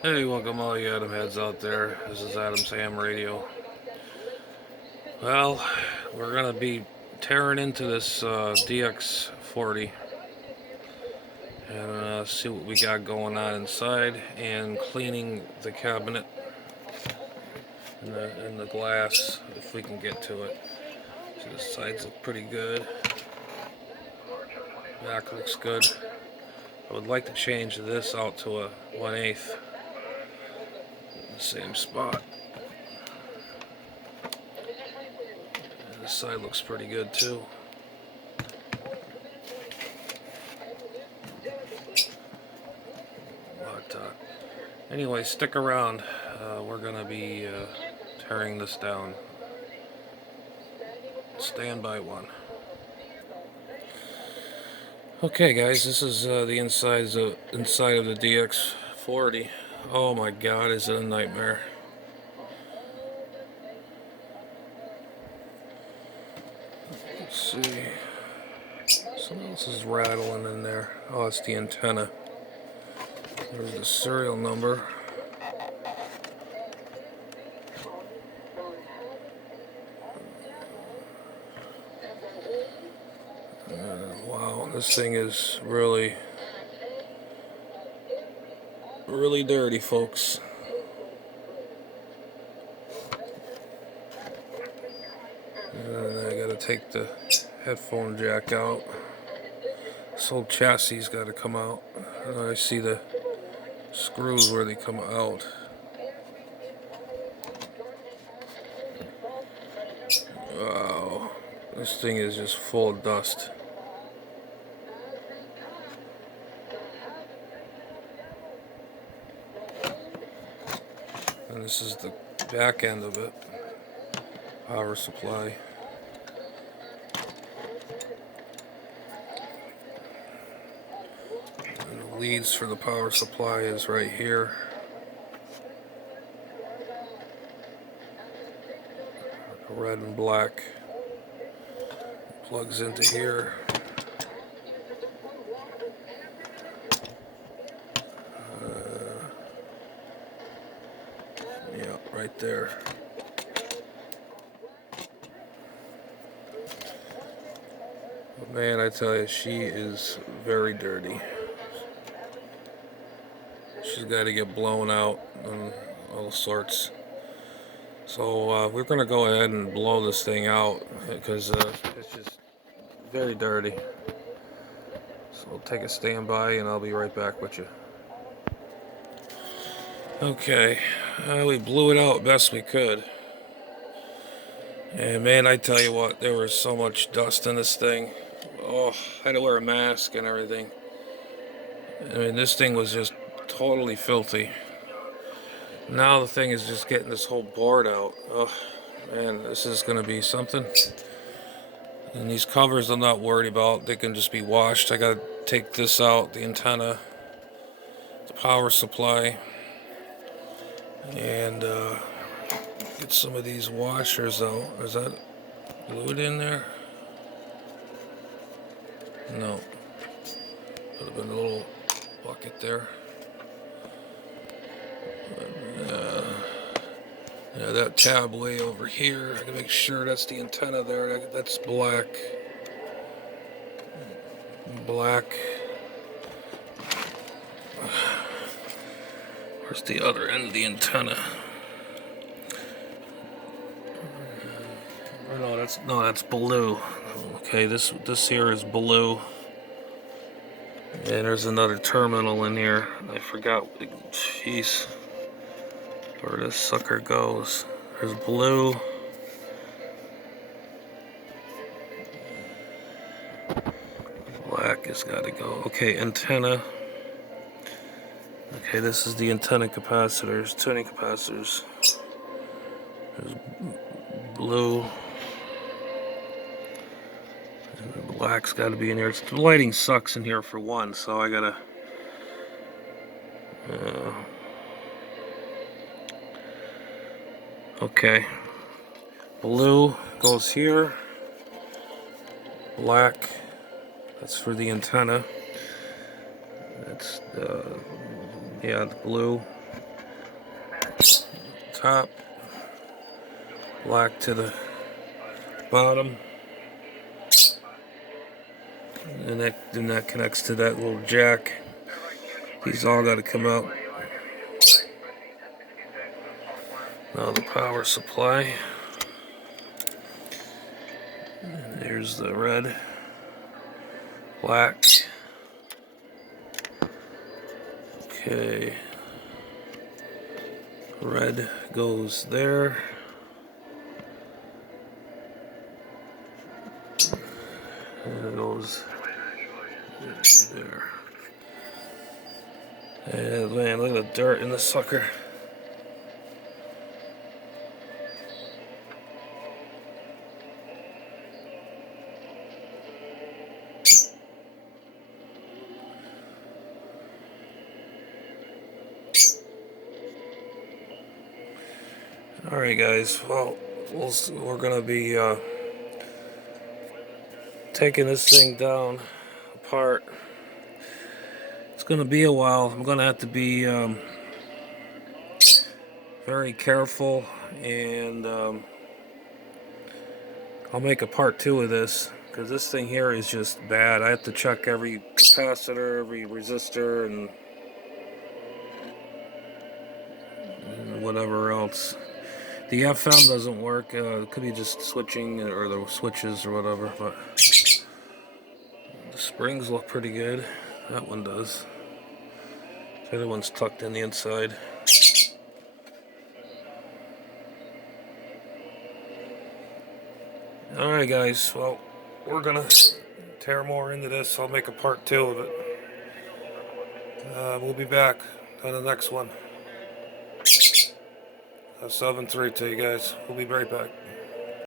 Hey, welcome all you Adam heads out there. This is Adam's Ham Radio. Well, we're gonna be tearing into this DX40 and see what we got going on inside, and cleaning the cabinet and the glass if we can get to it. So the sides look pretty good. Back looks good. I would like to change this out to a 1/8. Same spot. And this side looks pretty good too. But anyway, stick around. We're gonna be tearing this down. Stand by one. Okay, guys, this is the inside of the DX40. Oh my God, is it a nightmare? Let's see. Something else is rattling in there. Oh, it's the antenna. There's the serial number. Wow, this thing is really dirty, folks. And I gotta take the headphone jack out. This whole chassis gotta come out. I see the screws where they come out. Wow, this thing is just full of dust. And this is the back end of it. Power supply. And the leads for the power supply is right here. Red and black. Plugs into here. Yeah, right there. But man, I tell you, she is very dirty. She's got to get blown out and all sorts. So we're going to go ahead and blow this thing out because it's just very dirty. So we'll take a standby and I'll be right back with you. Okay, we blew it out best we could. And man, I tell you what, there was so much dust in this thing. Oh, I had to wear a mask and everything. I mean, this thing was just totally filthy. Now the thing is just getting this whole board out. Oh, man, this is going to be something. And these covers I'm not worried about. They can just be washed. I got to take this out, the antenna, the power supply, and get some of these washers out. Is that glued in there? No. Could have been a little bucket there. Yeah, that tab way over here. I can make sure that's the antenna there. That's black. Black. Where's the other end of the antenna? No, that's blue. Okay, this here is blue. And there's another terminal in here. I forgot. Jeez. Where this sucker goes. There's blue. Black has got to go. Okay, antenna. Okay, this is the antenna capacitors, tuning capacitors. There's blue. And the black's got to be in here. The lighting sucks in here for one, so I gotta. Okay. Blue goes here. Black, that's for the antenna. That's yeah, the blue. top, black to the bottom, and that connects to that little jack. These all got to come out. Now the power supply. And there's the red, black. Okay. Red goes there. And it goes there. And man, look at the dirt in the sucker. Alright guys, well, we're gonna be taking this thing down apart. It's gonna be a while. I'm gonna have to be very careful, and I'll make a part 2 of this, because this thing here is just bad. I have to check every capacitor, every resistor, and whatever else. The FM doesn't work. It could be just switching, or the switches or whatever, but the springs look pretty good. That one does. The other one's tucked in the inside. Alright guys, well, we're gonna tear more into this. I'll make a part 2 of it. We'll be back on the next one. 7-3 to you guys. We'll be right back.